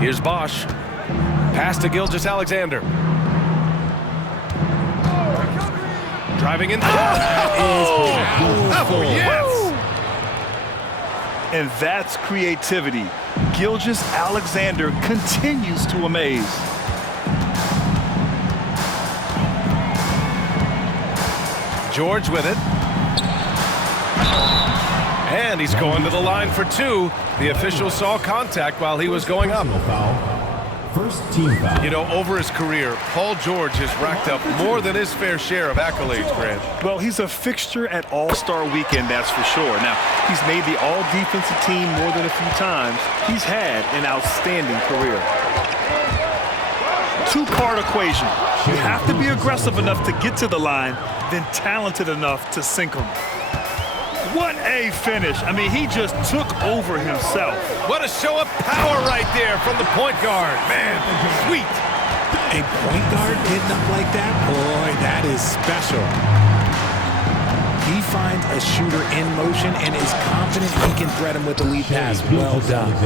Here's Bosch. Pass to Gilgeous-Alexander. Driving in. Oh, yes! And that's creativity. Gilgeous-Alexander continues to amaze. George with it. And he's going to the line for two. The official saw contact while he was going up. First team foul. You know, over his career, Paul George has racked up more than his fair share of accolades, Grant. Well, he's a fixture at All-Star Weekend, that's for sure. Now, he's made the All-Defensive team more than a few times. He's had an outstanding career. Two-part equation. You have to be aggressive enough to get to the line, then talented enough to sink them. What a finish. I mean, he just took over himself. What a show of power right there from the point guard. Man, sweet. A point guard hitting up like that? Boy, that is special. He finds a shooter in motion and is confident he can thread him with the lead pass. Well done.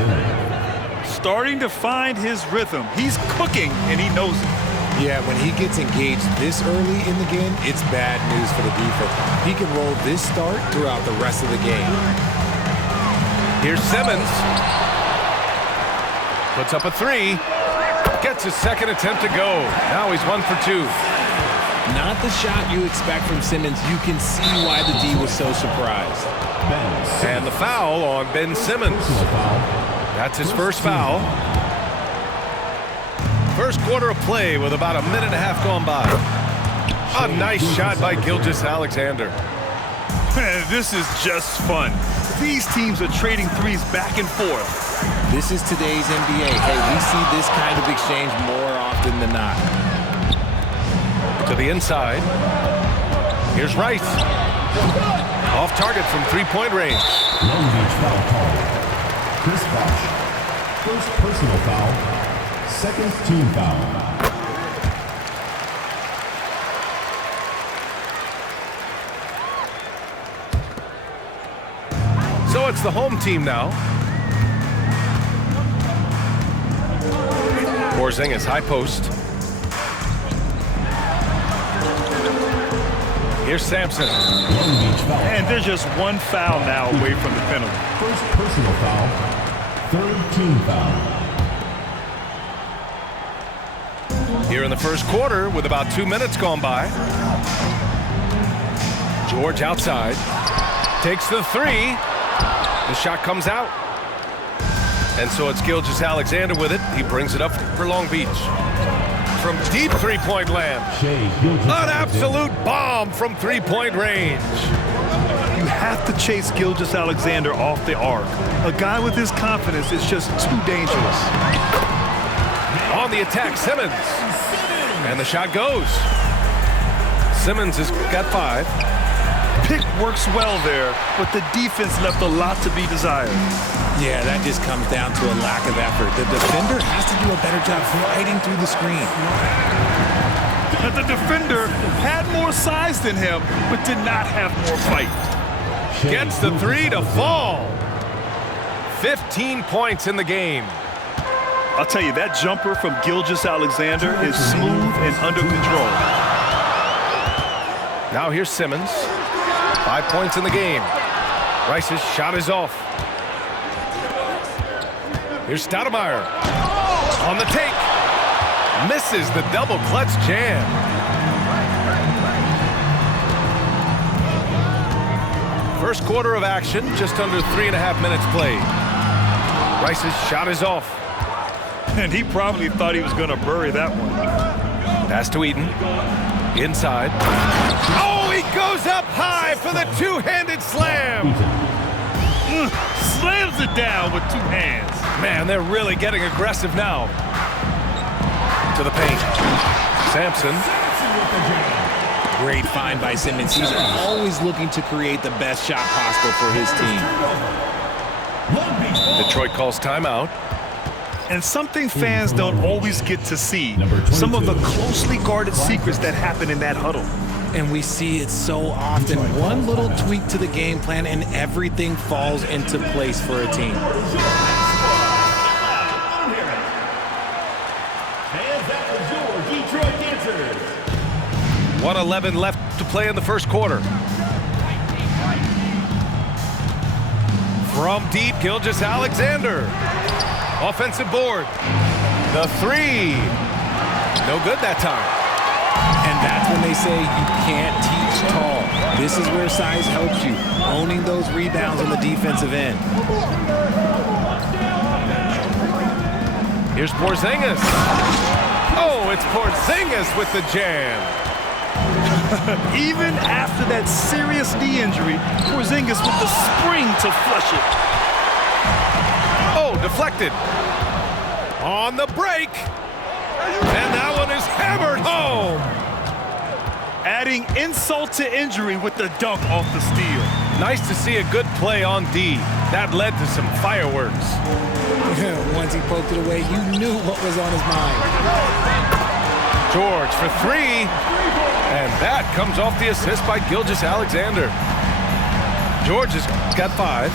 Starting to find his rhythm. He's cooking, and he knows it. Yeah, when he gets engaged this early in the game, it's bad news for the defense. He can roll this start throughout the rest of the game. Here's Simmons. Puts up a three. Gets his second attempt to go. Now he's 1 for 2. Not the shot you expect from Simmons. You can see why the D was so surprised. And the foul on Ben Simmons. That's his first foul. First quarter of play with about a minute and a half gone by. A nice shot by Gilgeous-Alexander. This is just fun. These teams are trading threes back and forth. This is today's NBA. Hey, we see this kind of exchange more often than not. To the inside. Here's Rice. Off target from three-point range. Long Beach foul call. Chris Bosh. First personal foul. Second team foul. So it's the home team now. Porzingis high post. Here's Sampson. And there's just one foul now away from the penalty. First personal foul. Third team foul. Here in the first quarter with about 2 minutes gone by. George outside. Takes the three. The shot comes out. And so it's Gilgeous-Alexander with it. He brings it up for Long Beach. From deep three-point land. An absolute bomb from three-point range. You have to chase Gilgeous-Alexander off the arc. A guy with his confidence is just too dangerous. On the attack, Simmons. And the shot goes. Simmons has got 5. Pick works well there, but the defense left a lot to be desired. Yeah, that just comes down to a lack of effort. The defender has to do a better job fighting through the screen. But the defender had more size than him, but did not have more fight. Gets the three to fall. 15 points in the game. I'll tell you, that jumper from Gilgeous-Alexander is smooth and under control. Now here's Simmons. 5 points in the game. Rice's shot is off. Here's Stoudemire. On the take. Misses the double clutch jam. First quarter of action, just under 3.5 minutes played. Rice's shot is off. And he probably thought he was going to bury that one. Pass to Eaton. Inside. Oh, he goes up high for the two-handed slam. Slams it down with 2 hands. Man, they're really getting aggressive now. To the paint. Sampson. Great find by Simmons. He's always looking to create the best shot possible for his team. Detroit calls timeout. And something fans don't always get to see, some of the closely guarded secrets that happen in that huddle. And we see it so often. One little tweak to the game plan and everything falls into place for a team. Hands up for your Detroit Dancers. 1:11 left to play in the first quarter. From deep, Gilgeous-Alexander. Offensive board. The three. No good that time. And that's when they say you can't teach tall. This is where size helps you, owning those rebounds on the defensive end. Here's Porzingis. Oh, it's Porzingis with the jam. Even after that serious knee injury, Porzingis with the spring to flush it. Oh, deflected. On the break. And that one is hammered home. Adding insult to injury with the dunk off the steal. Nice to see a good play on D. That led to some fireworks. Once he poked it away, you knew what was on his mind. George for three. And that comes off the assist by Gilgeous-Alexander. George has got 5.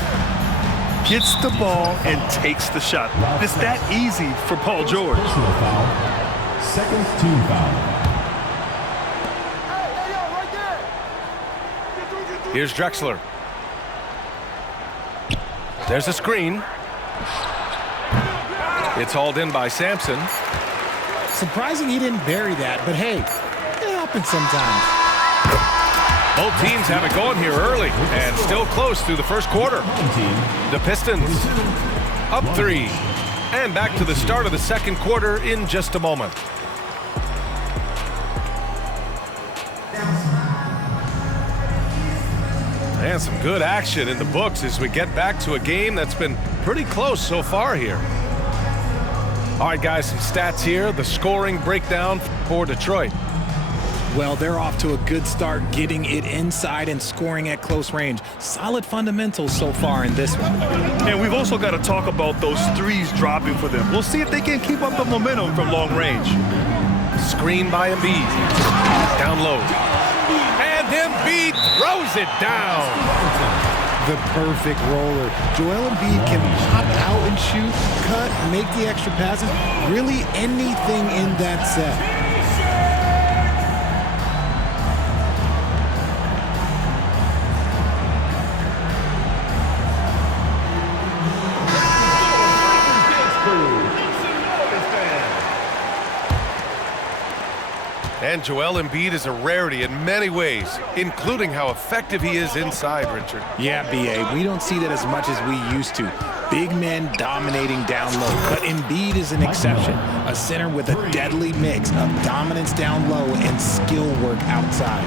Gets the ball and takes the shot. It's that easy for Paul George. Personal foul. Second team foul. Here's Drexler. There's a screen. It's hauled in by Sampson. Surprising he didn't bury that, but hey, it happens sometimes. Both teams have it going here early and still close through the first quarter. The Pistons up 3 and back to the start of the second quarter in just a moment. And some good action in the books as we get back to a game that's been pretty close so far here. All right, guys, some stats here. The scoring breakdown for Detroit. Well, they're off to a good start getting it inside and scoring at close range. Solid fundamentals so far in this one. And we've also got to talk about those threes dropping for them. We'll see if they can keep up the momentum from long range. Screen by Embiid. Down low. And Embiid throws it down. The perfect roller. Joel Embiid can pop out and shoot, cut, make the extra passes. Really anything in that set. And Joel Embiid is a rarity in many ways, including how effective he is inside, Richard. Yeah, B.A., we don't see that as much as we used to. Big men dominating down low, but Embiid is an exception. A center with a deadly mix of dominance down low and skill work outside.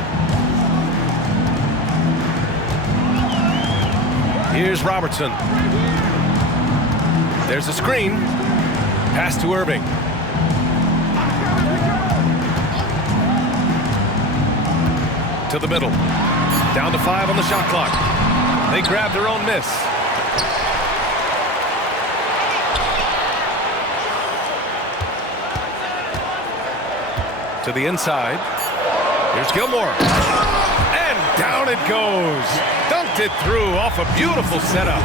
Here's Robertson. There's a screen. Pass to Irving. To the middle. Down to 5 on the shot clock. They grab their own miss. To the inside. Here's Gilmore. And down it goes. Dunked it through off a beautiful setup.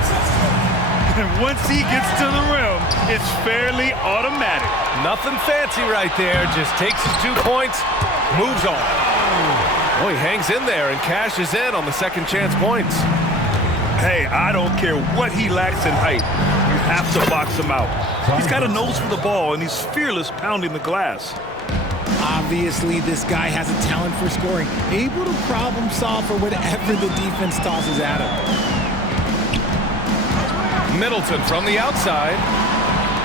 And once he gets to the rim, it's fairly automatic. Nothing fancy right there. Just takes his 2 points, moves on. Oh, he hangs in there and cashes in on the second chance points. Hey, I don't care what he lacks in height. You have to box him out. He's got a nose for the ball, and he's fearless pounding the glass. Obviously, this guy has a talent for scoring, able to problem solve for whatever the defense tosses at him. Middleton from the outside.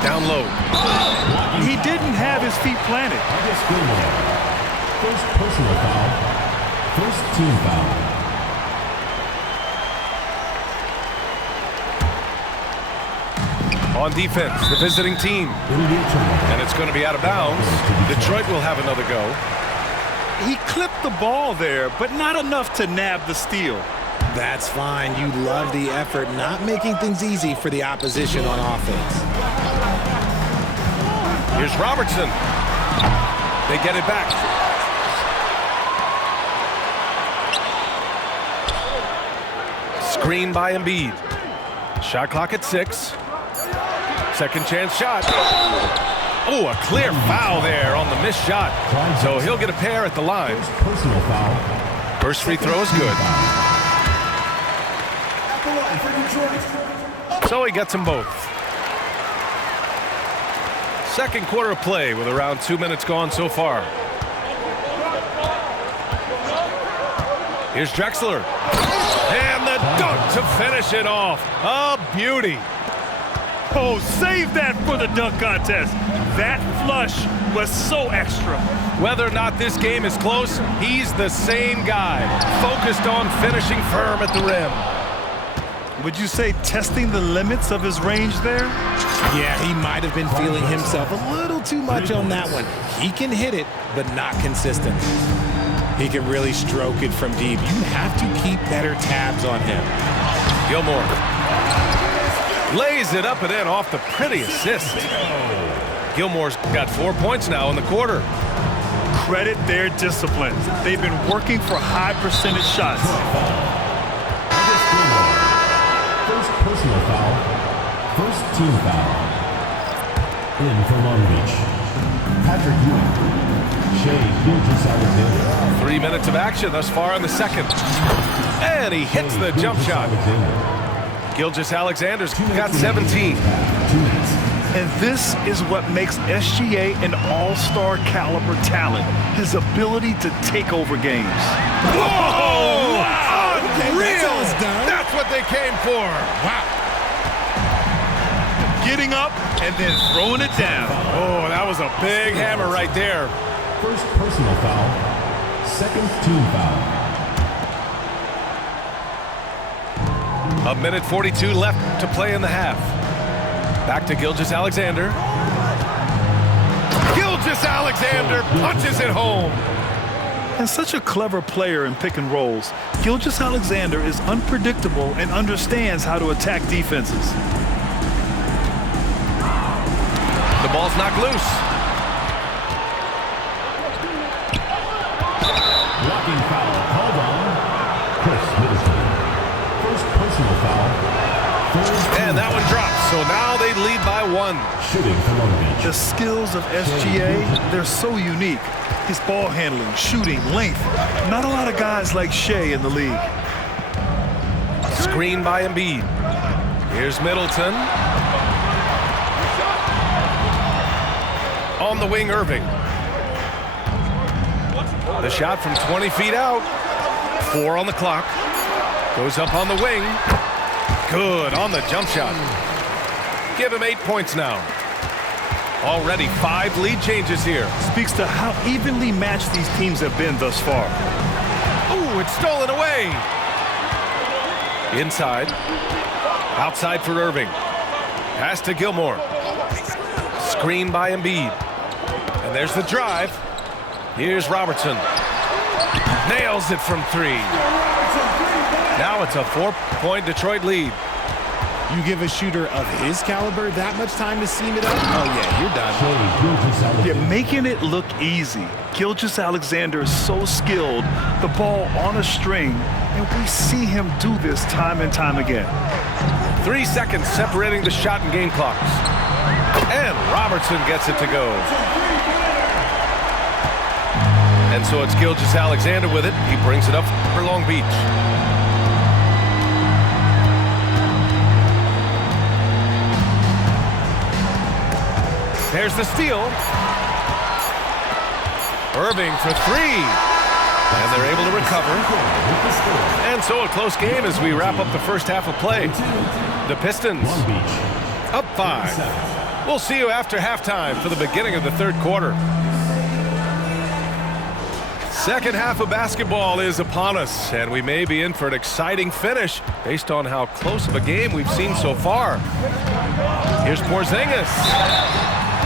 Down low. He didn't have his feet planted. First personal foul. First team foul. On defense, the visiting team. And it's going to be out of bounds. Detroit will have another go. He clipped the ball there, but not enough to nab the steal. That's fine. You love the effort, not making things easy for the opposition on offense. Here's Robertson. They get it back. Screen by Embiid. Shot clock at 6. Second chance shot. Oh, a clear foul there on the missed shot. So he'll get a pair at the line. Personal foul. First free throw is good. At the line for Detroit. So he gets them both. Second quarter of play with around 2 minutes gone so far. Here's Drexler. And the dunk to finish it off. A beauty. Oh, save that for the dunk contest. That flush was so extra. Whether or not this game is close, he's the same guy, focused on finishing firm at the rim. Would you say testing the limits of his range there? Yeah, he might have been feeling himself a little too much on that one. He can hit it, but not consistent. He can really stroke it from deep. You have to keep better tabs on him. Gilmore lays it up and in off the pretty assist. Gilmore's got 4 points now in the quarter. Credit their discipline. They've been working for high percentage shots. First personal foul. First team foul. In for Long Beach. Patrick Ewing. Shea Gilgeous-Alexander. 3 minutes of action thus far in the second. And he hits the jump shot. Gilgeous-Alexander's got 17. 2 minutes. And this is what makes SGA an all-star caliber talent. His ability to take over games. Whoa! Unreal! Done. That's what they came for. Wow. Getting up and then throwing it down. Oh, that was a big hammer right there. First personal foul. Second team foul. A minute 42 left to play in the half. Back to Gilgeous-Alexander. Gilgeous-Alexander punches it home. And such a clever player in pick and rolls, Gilgeous-Alexander is unpredictable and understands how to attack defenses. The ball's knocked loose. Blocking foul called on Chris Middleton. First personal foul. And that one drops, so now they lead by 1. Shooting for Long Beach. The skills of SGA, they're so unique. His ball handling, shooting, length. Not a lot of guys like Shea in the league. Screen by Embiid. Here's Middleton. On the wing, Irving. The shot from 20 feet out. 4 on the clock. Goes up on the wing. Good on the jump shot. Give him 8 points now. Already 5 lead changes here. Speaks to how evenly matched these teams have been thus far. Ooh, it's stolen away. Inside. Outside for Irving. Pass to Gilmore. Screen by Embiid. And there's the drive. Here's Robertson. Nails it from 3. Now it's a 4-point Detroit lead. You give a shooter of his caliber that much time to seam it up? Oh, yeah, you're done. You're making it look easy. Gilgeous-Alexander is so skilled, the ball on a string, and we see him do this time and time again. 3 seconds separating the shot and game clocks. And Robertson gets it to go. And so it's Gilgeous-Alexander with it. He brings it up for Long Beach. There's the steal. Irving for 3. And they're able to recover. And so a close game as we wrap up the first half of play. The Pistons up 5. We'll see you after halftime for the beginning of the third quarter. Second half of basketball is upon us, and we may be in for an exciting finish based on how close of a game we've seen so far. Here's Porzingis.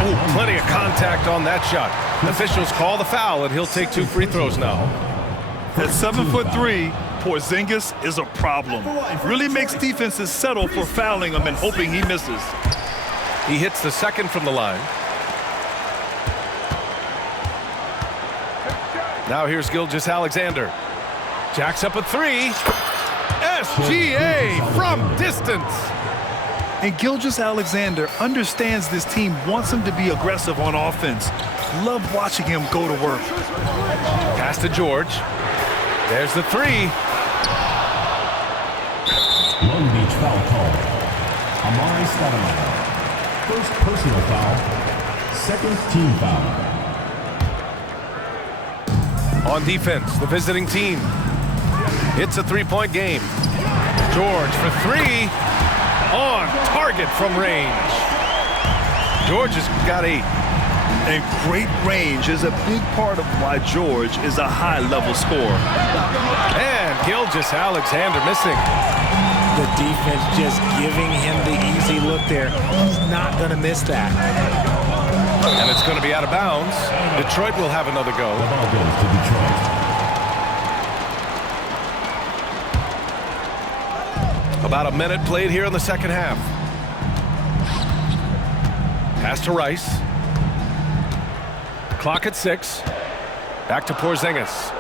Oh, plenty of contact on that shot. Officials call the foul, and he'll take 2 free throws now. At 7'3", Porzingis is a problem. Really makes defenses settle for fouling him and hoping he misses. He hits the second from the line. Now here's Gilgeous-Alexander. Jacks up a 3. SGA from distance. And Gilgeous-Alexander understands this team wants him to be aggressive on offense. Love watching him go to work. Pass to George. There's the three. Long Beach foul call. Amari Stoudemire. First personal foul. Second team foul. On defense, the visiting team. It's a three-point game. George for three. On target from range. George has got 8. And great range is a big part of why George is a high-level scorer. And Gilgeous-Alexander missing. The defense just giving him the easy look there. He's not going to miss that. And it's going to be out of bounds. Detroit will have another go. The ball goes to Detroit. About a minute played here in the second half. Pass to Rice. Clock at 6. Back to Porzingis.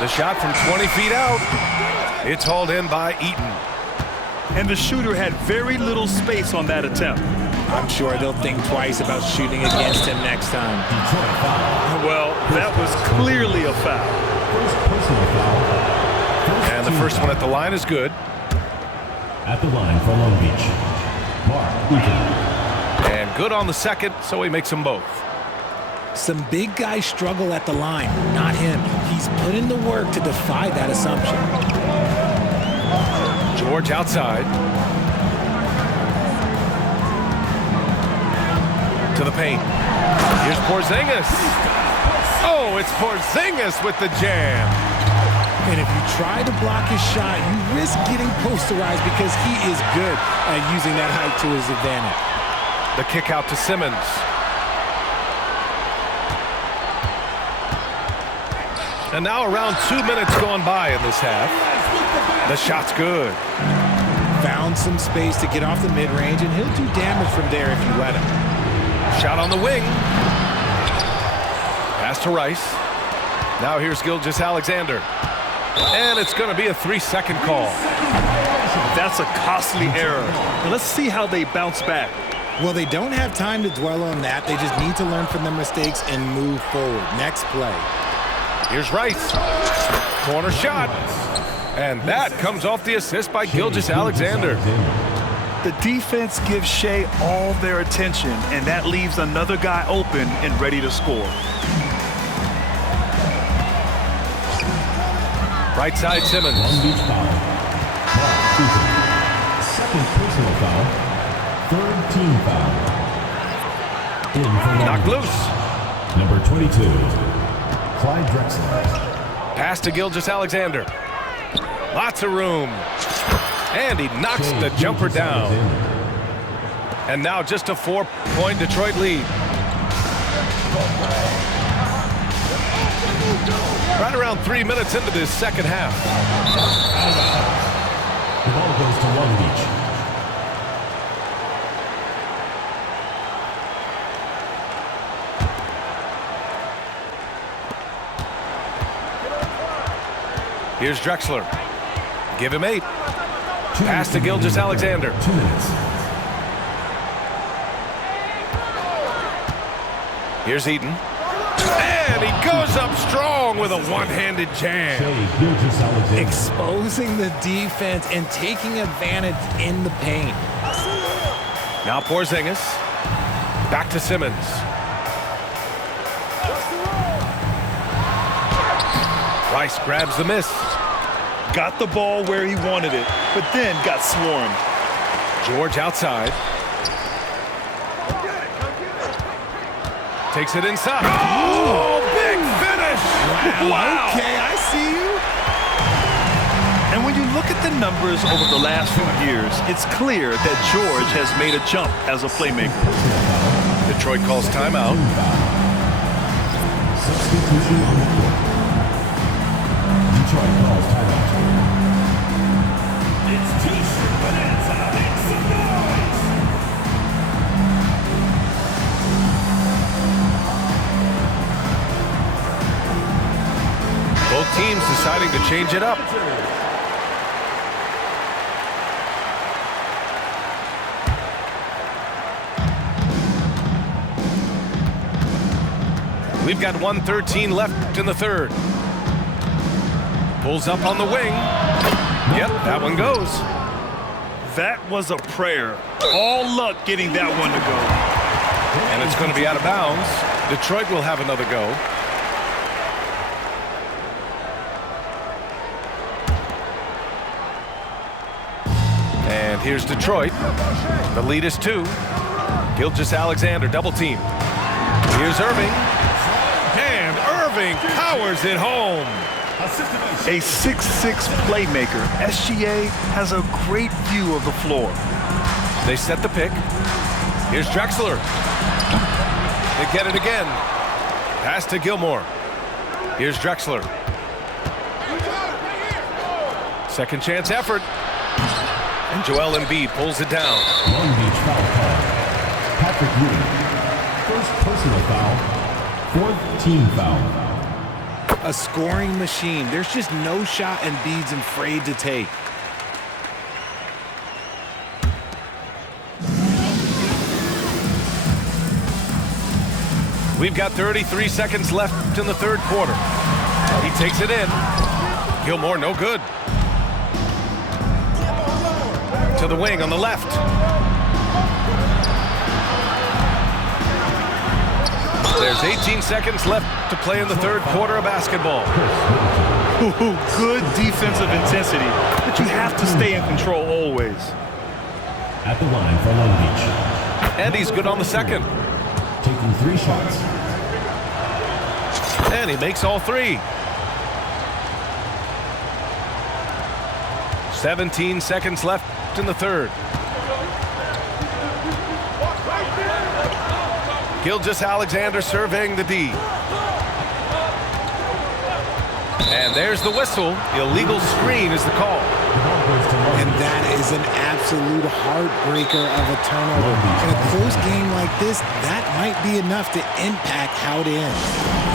The shot from 20 feet out. It's hauled in by Eaton. And the shooter had very little space on that attempt. I'm sure they'll think twice about shooting against him next time. Detroit foul. Well, that was clearly a foul. First personal foul. And the first one at the line is good. At the line for Long Beach, Mark Eaton. And good on the second, so he makes them both. Some big guys struggle at the line, not him. He's put in the work to defy that assumption. George outside. To the paint. Here's Porzingis. Oh, it's Porzingis with the jam. And if you try to block his shot, you risk getting posterized because he is good at using that height to his advantage. The kick out to Simmons. And now around 2 minutes gone by in this half. The shot's good. Found some space to get off the mid-range, and he'll do damage from there if you let him. Shot on the wing. Pass to Rice. Now here's Gilgeous-Alexander. And it's going to be a 3-second call. That's a costly error. Now let's see how they bounce back. Well, they don't have time to dwell on that. They just need to learn from their mistakes and move forward. Next play. Here's Rice. Corner shot. And that comes off the assist by Gilgeous-Alexander. The defense gives Shea all their attention, and that leaves another guy open and ready to score. Right side Simmons. Long Beach foul. Mark Eaton. Second personal foul. Third team foul. In for Long Knocked Beach. loose. Number 22, Clyde Drexler. Pass to Gilgeous-Alexander. Lots of room. And he knocks the jumper down. And now just a 4-point Detroit lead. Right around 3 minutes into this second half. The ball goes to Long Beach. Here's Drexler. Give him 8. Pass to Gilgeous-Alexander. 2 minutes. Here's Eaton. And he goes up strong with a one-handed jam. Shea Gilgeous-Alexander. Exposing the defense and taking advantage in the paint. Now Porzingis. Back to Simmons. Rice grabs the miss. Got the ball where he wanted it, but then got swarmed. George outside. Takes it inside. Oh, big finish! Wow! Okay, I see you. And when you look at the numbers over the last few years, it's clear that George has made a jump as a playmaker. Detroit calls timeout. Substitution on the court. Detroit calls timeout. It's T-shirt Bonanza. Make some noise! Both Both teams deciding to change it up. We've got 1:13 left in the third. Pulls up on the wing. Yep, that one goes. That was a prayer. All luck getting that one to go. And it's going to be out of bounds. Detroit will have another go. And here's Detroit. The lead is 2. Gilgeous-Alexander double team. Here's Irving. And Irving powers it home. A 6'6" playmaker, SGA has a great view of the floor. They set the pick. Here's Drexler. They get it again. Pass to Gilmore. Here's Drexler. Second chance effort. And Joel Embiid pulls it down. Long Beach foul call. Patrick Ewing. First personal foul. Fourth team foul. A scoring machine. There's just no shot Embiid's afraid to take. We've got 33 seconds left in the third quarter. He takes it in. Gilmore, no good. To the wing on the left. There's 18 seconds left to play in the third quarter of basketball. Good defensive intensity, but you have to stay in control always. At the line for Long Beach. And he's good on the second. Taking 3 shots. And he makes all 3. 17 seconds left in the third. Gilgeous-Alexander surveying the D. And there's the whistle. Illegal screen is the call. And that is an absolute heartbreaker of a turnover. In a close game like this, that might be enough to impact how it ends.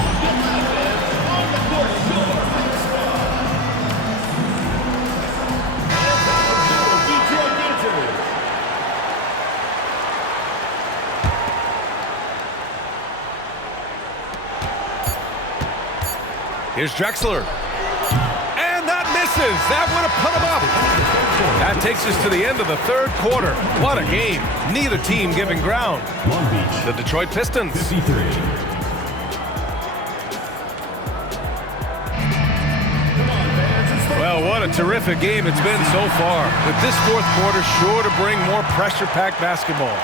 Here's Drexler. And that misses. That would have put him up. That takes us to the end of the third quarter. What a game. Neither team giving ground. Long Beach. The Detroit Pistons. 53. Well, what a terrific game it's been so far. With this fourth quarter sure to bring more pressure-packed basketball.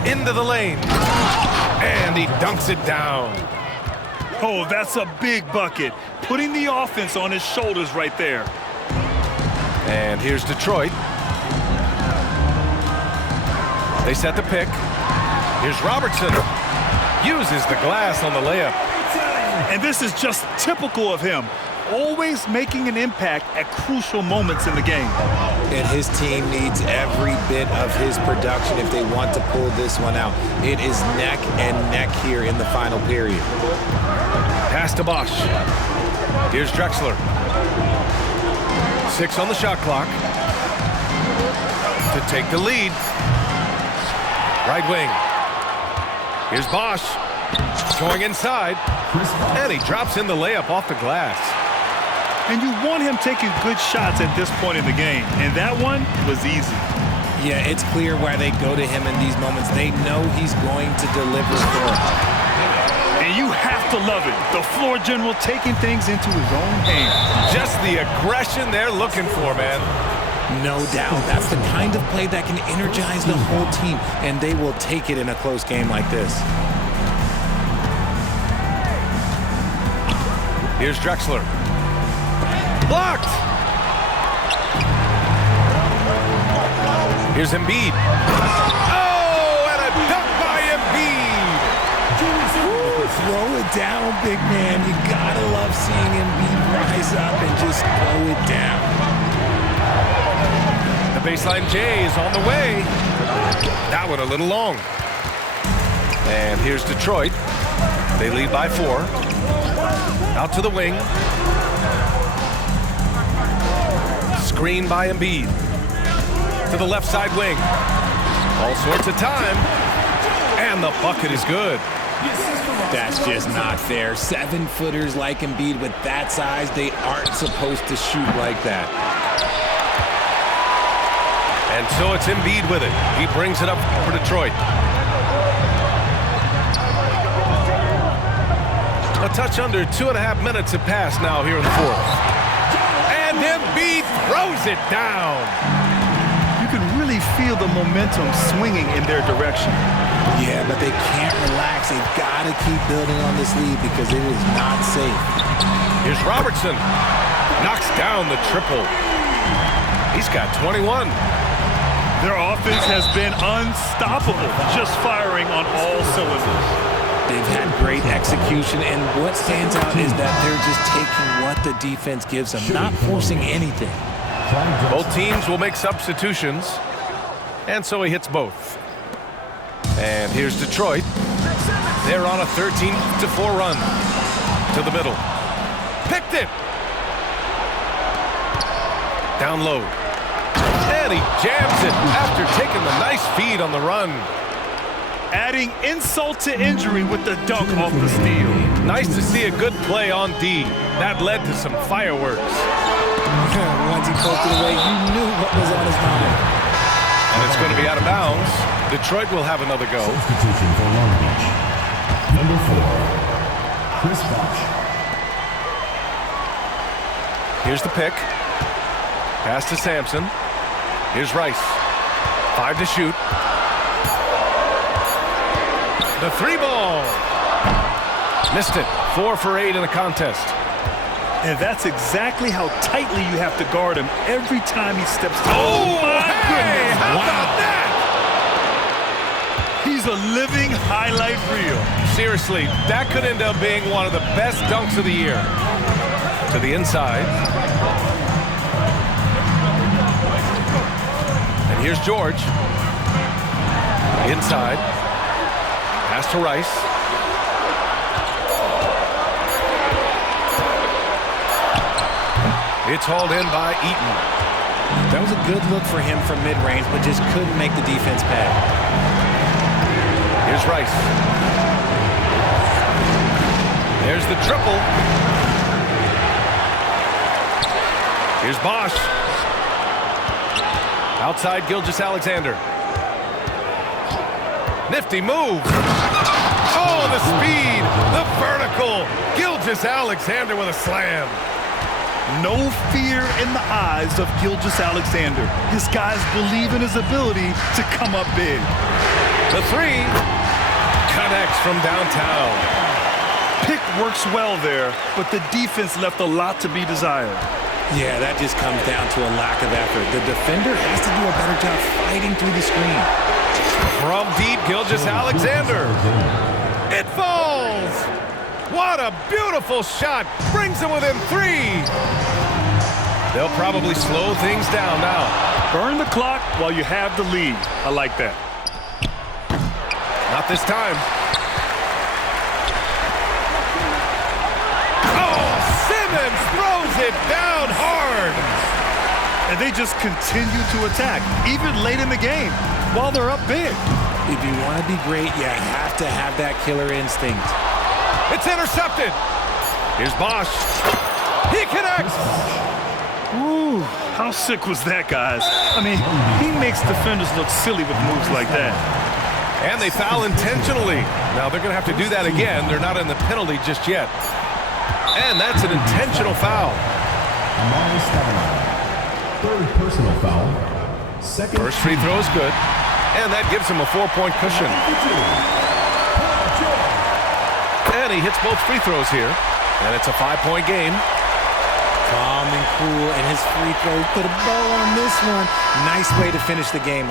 Into the lane. And he dunks it down. Oh, that's a big bucket. Putting the offense on his shoulders right there. And here's Detroit. They set the pick. Here's Robertson. Uses the glass on the layup. And this is just typical of him. Always making an impact at crucial moments in the game. And his team needs every bit of his production if they want to pull this one out. It is neck and neck here in the final period. Pass to Bosch. Here's Drexler. 6 on the shot clock. To take the lead. Right wing. Here's Bosch. Going inside. And he drops in the layup off the glass. And you want him taking good shots at this point in the game. And that one was easy. Yeah, it's clear why they go to him in these moments. They know he's going to deliver for them. And you have to love it. The floor general taking things into his own hands. Just the aggression they're looking for, man. No doubt. That's the kind of play that can energize the whole team. And they will take it in a close game like this. Here's Drexler. Blocked! Here's Embiid. Oh, and a dunk by Embiid! Throw it down, big man. You gotta love seeing Embiid rise up and just throw it down. The baseline J is on the way. That one a little long. And here's Detroit. They lead by 4. Out to the wing. Screen by Embiid. To the left side wing. All sorts of time. And the bucket is good. That's just not fair. 7-footers like Embiid with that size, they aren't supposed to shoot like that. And so it's Embiid with it. He brings it up for Detroit. A touch under 2.5 minutes have passed now here in the 4th. And Embiid throws it down. You can really feel the momentum swinging in their direction. Yeah, but they can't relax. They've got to keep building on this lead because it is not safe. Here's Robertson. Knocks down the triple. He's got 21. Their offense has been unstoppable, just firing on all cylinders. They've had great execution, and what stands out is that they're just taking what the defense gives them, not forcing anything. Both teams will make substitutions, and so he hits both. And here's Detroit. They're on a 13-4 run. To the middle. Picked it! Down low. And he jams it after taking the nice feed on the run. Adding insult to injury with the dunk off the steal. Nice to see a good play on D. That led to some fireworks. Once he poked it away, you knew what was on his mind. And it's going to be out of bounds. Detroit will have another go. Substitution for Long Beach. Number 4, Chris Bosh. Here's the pick. Pass to Sampson. Here's Rice. 5 to shoot. The 3 ball. Missed it. 4 for 8 in the contest. And that's exactly how tightly you have to guard him every time he steps to. Oh, my goodness. How about that? He's a living highlight reel. Seriously, that could end up being one of the best dunks of the year. To the inside. And here's George. Inside. Pass to Rice. It's hauled in by Eaton. That was a good look for him from mid-range, but just couldn't make the defense pay. Here's Rice. There's the triple. Here's Bosh. Outside Gilgeous-Alexander. Nifty move. Oh, the speed, the vertical. Gilgeous-Alexander with a slam. No fear in the eyes of Gilgeous-Alexander. His guys believe in his ability to come up big. The 3 connects from downtown. Pick works well there, but the defense left a lot to be desired. Yeah, that just comes down to a lack of effort. The defender has to do a better job fighting through the screen. From deep, Gilgeous-Alexander. It falls! What a beautiful shot! Brings them within 3. They'll probably slow things down now. Burn the clock while you have the lead. I like that. Not this time. Oh, Simmons throws it down hard. And they just continue to attack, even late in the game, while they're up big. If you want to be great, you have to have that killer instinct. It's intercepted. Here's Bosh. He connects. Ooh, how sick was that, guys? I mean, he makes defenders look silly with moves like that. And they foul intentionally. Now they're going to have to do that again. They're not in the penalty just yet. And that's an intentional foul. Amari Stoudemire. 3rd personal foul. Second. First free throw is good. And that gives him a 4-point cushion. And he hits both free throws here. And it's a 5-point game. Calm and cool, and his free throw put a bow on this one. Nice way to finish the game.